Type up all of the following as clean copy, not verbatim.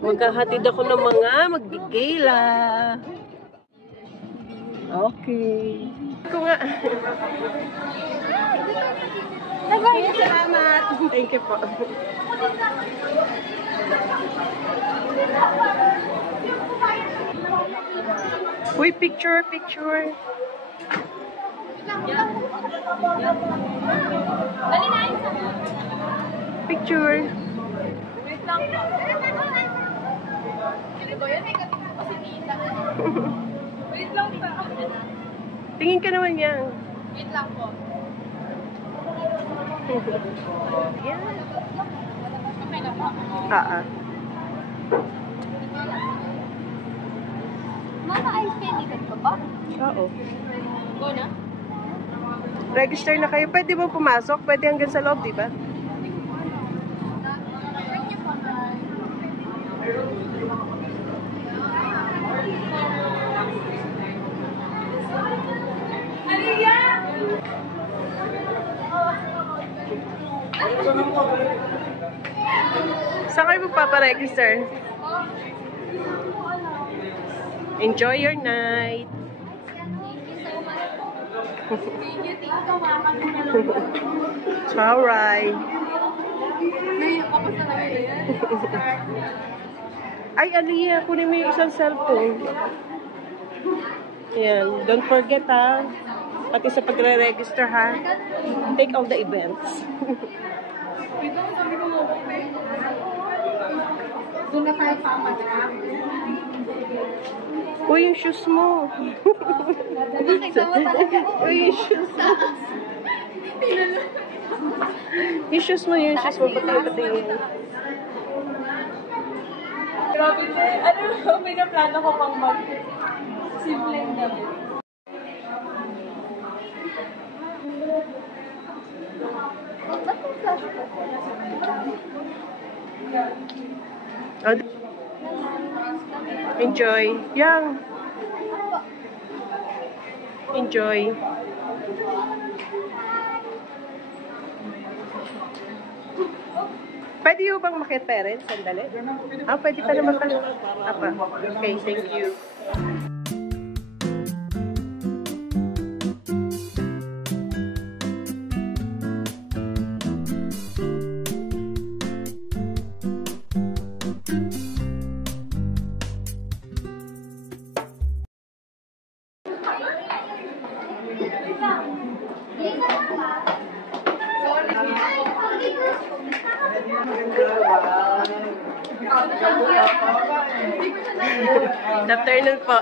Maghahatid ako ng mga magbigila. Okay. Ito nga. Salamat. Thank you po. Uy, picture. Picture. Wait lang po. Wait lang pa. Tingin ka naman yan. Wait lang po. Yan. Okay na po. Mama, ice candy ka ba? Oo. Go na? Register na kayo. Pwede ba pumasok? Pwede hanggang sa loob, di ba? Saan kayo magpaparegister? Enjoy your night. It's alright. Ay, Aliyah, kunin mo yung isang cellphone. Ayan. Don't forget, ha. Pati sa pagre-register, ha. Take all the events. Doon na tayo papadram. Uy, yung shoes mo. Nakita mo talaga. Uy, yung shoes mo. Yung shoes mo, pati. Grabe na. Ano, may naplano ko pang mag. Simpleng gabi. Ba't yung flash ko? Enjoy. Yang. Enjoy. Pwede yung bang makit parents? Sandali. Pwede pa naman pala. Apa. Okay, thank you. Good afternoon po.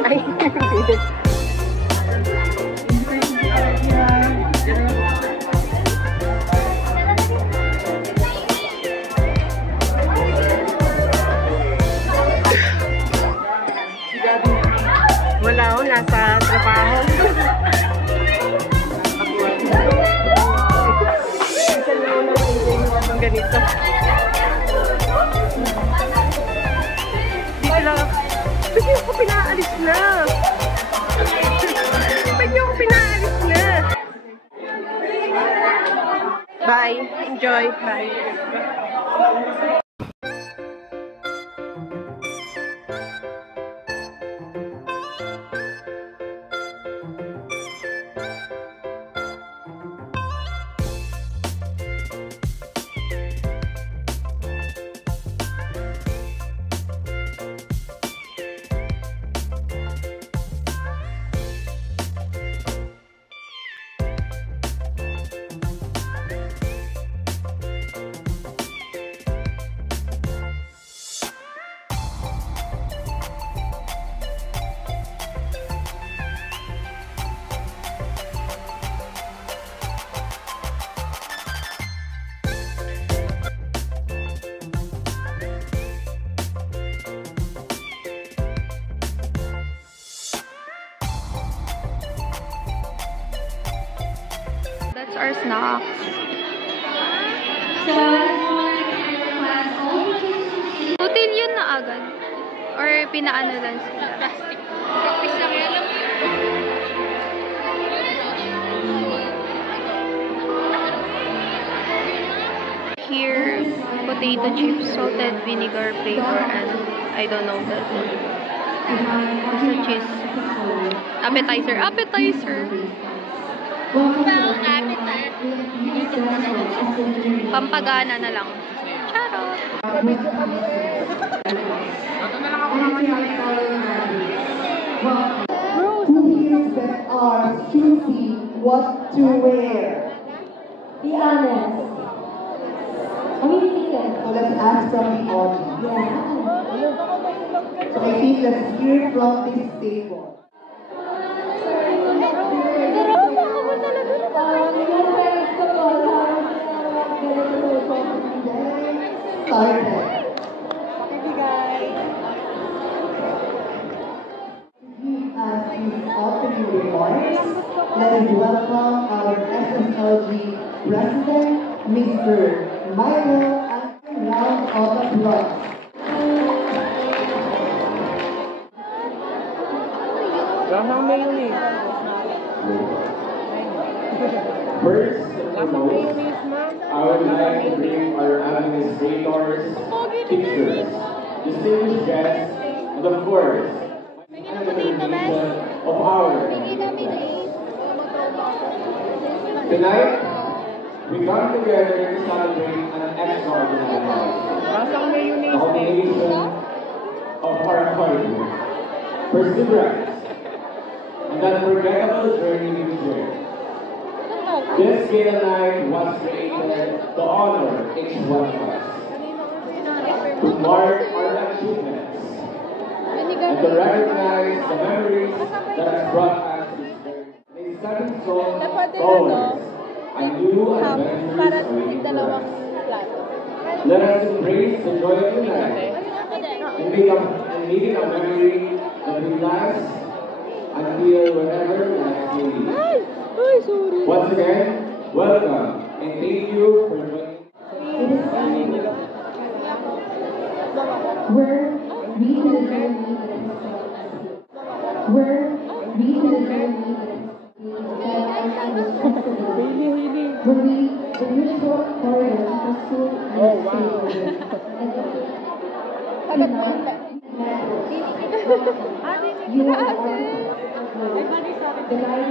Ay, wala ako, nasa trabaho. Isa na ako nang ganito. Dito lang ako. Ba't niyo ako pinaalis na? Ba't niyo ako pinaalis na? Bye. Enjoy. Bye. That's our snacks. Hotel yun na agad? Or pinaano lang sila? Plastic. Practice lang yan. Here, potato chips, salted vinegar flavor, and I don't know that one. It's a cheese. Appetizer. Appetizer! Pampagana na lang. Charot! Who that are choosing what to wear? Be honest. So let's ask from the audience. Yeah. So I think let's hear from this table. Started. As his opening remarks, let us welcome our SSLG President, Mr. Michael, and a round of applause. First and foremost, I would like to bring our administrators, teachers, distinguished guests, and of course, the coordination of our tonight, we come together to celebrate an extraordinary night. The culmination of our hard work, perseverance, and unforgettable journey we shared. This gala night was created to honor each one of us, to mark our achievements, and to recognize the memories that have brought us this journey. A stepping stone towards a new adventure Let us embrace the joy of the night and make it a memory that will last until whenever the next day leaves. Once again, welcome and thank you for joining. We're reading the journey that is We're reading the journey that is We're reading the usual corridors of school and you are the light.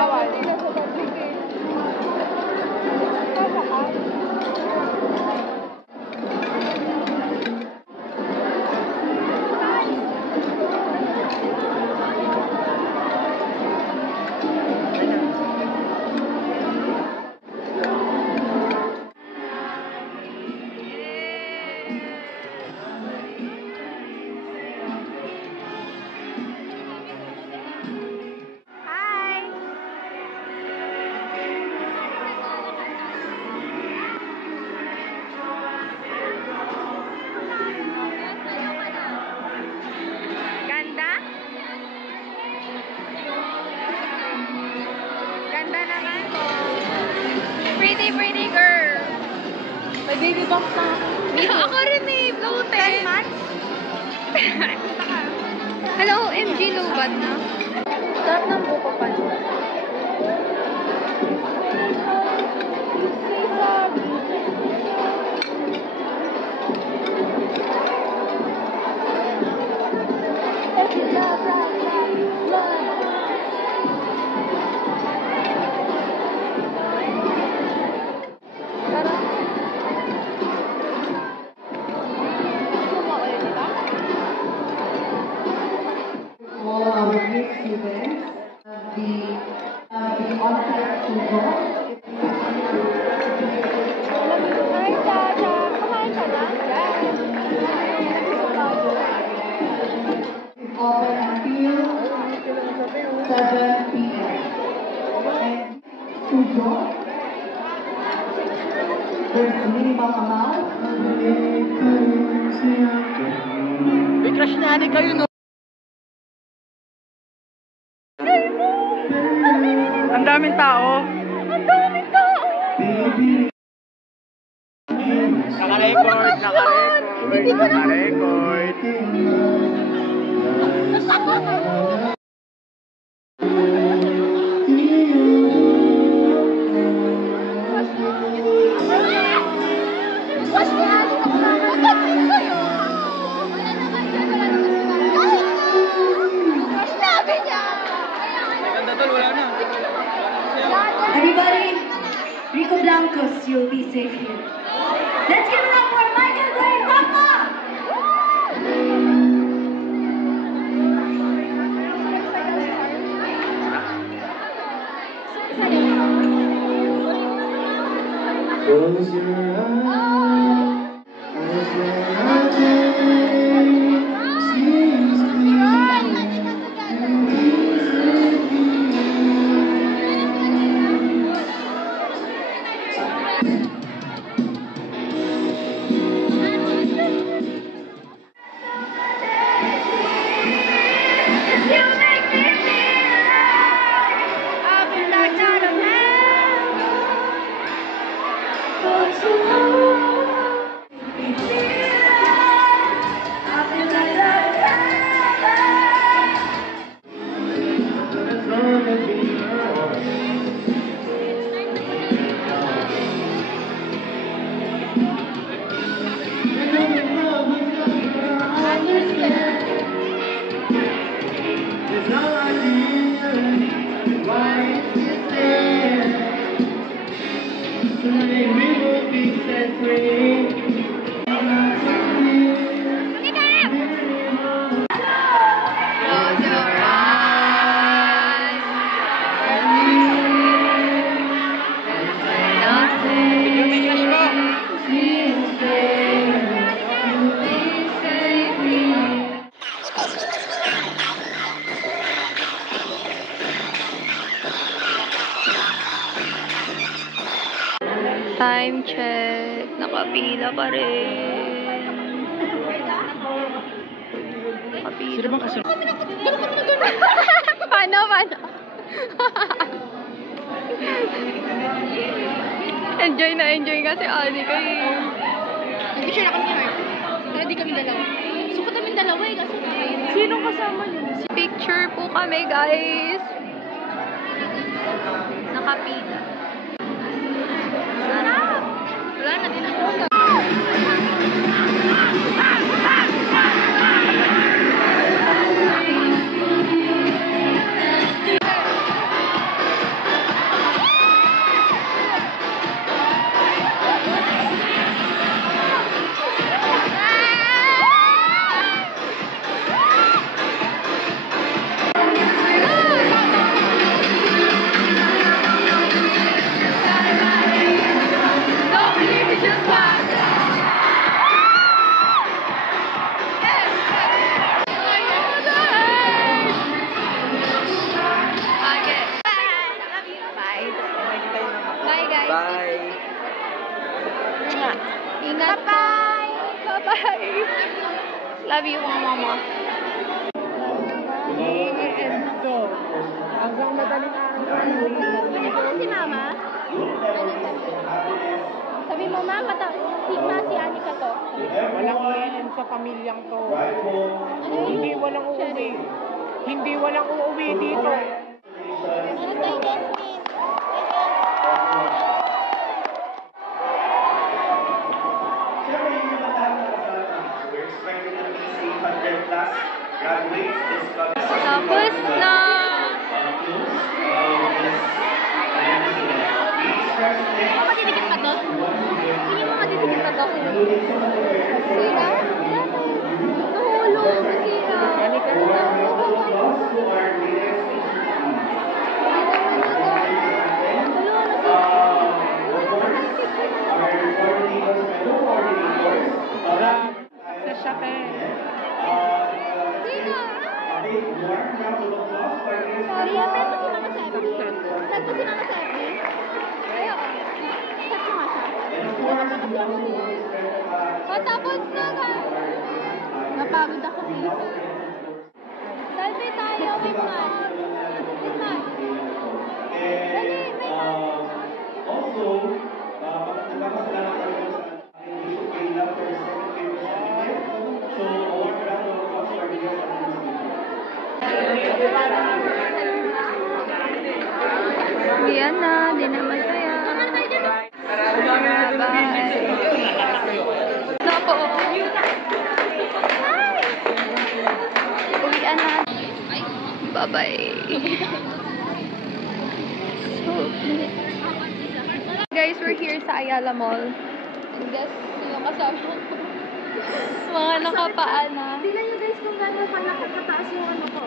bawal. Pretty girl. May baby bump na. Ako rin eh, bloated. 10 months? Hello, OMG, lubat na. Sarap ng buko pa. All our great students, the on-site tutor. Hi, Tata. Kumain ka na? Open until 7 p.m. And tutor, there's minimum amount. May crush na kayo, no? Ang daming tao. Ang daming tao! Naka-record. Hindi ko na... Naka-record. Wash me out! Magkaksin kayo! Wala naman dyan, wala naman sila. Sinabi niya! Ganda tol, wala na. Everybody, Rico Blancos, you'll be safe here. Let's give it up for Michael Gray Papa! Close your eyes, as when the day seems Close your eyes. Time check. Nakapila pa rin. Nakapila. Sino bang kasunod? Paano? Enjoy na enjoy kasi Ani kay. Nag-picture na kami ni Heart. Ready kami dalawa. Sukat kami dalawa eh, kasi Sinong kasama niyo? Picture po kami, guys. Nakapila. Sarap! Wala na din ako. Ingat. Bye-bye! Bye-bye! Love you, mama. Hanggang madaling araw. Si mama? Sabi mo, mama, si Anika to. Walang iyan sa pamilyang to. Hindi walang uuwi. Hindi walang uuwi dito. Ano tayo, Jasmine? We're expecting at least 800 plus graduates this college. Tapos na! Hindi mo madidikit pa to? Hindi mo madidikit pa to? Sira? Nahulog! Sira! Sa chapel. Sorry, pero si Mama Sebi. Nagpo si Mama Sebi. Ayaw. Sat si Mama. Patapos na ka. Napagod ako dito. Selfie tayo with Matt. With Matt. Dali, wait. Also, nagpapasalamat kami sa Bishop Kayla for the second year certificate. So, a warm round of applause for our leaders at this meeting. Yan na, di na masaya. Bye. Na po. Uwian na. Bye-bye. So, guys, we're here sa Ayala Mall. And guess, yung kasama ko. Mga nakapaa na. Tingnan nyo guys kung gano'n pa nakakataas yung ano ko.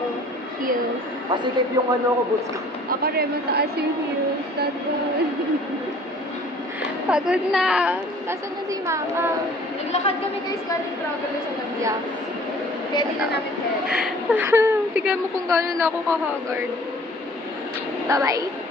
Heels. Positive yung ano ko, boots ko. Ako rin, mataas yung heels. Doon. Pagod na. Nasaan na si Mama? Naglakad kami guys galing travel sa Labia. Kaya di na namin kaya. Tignan mo kung gano'n ako kahagard. Bye-bye.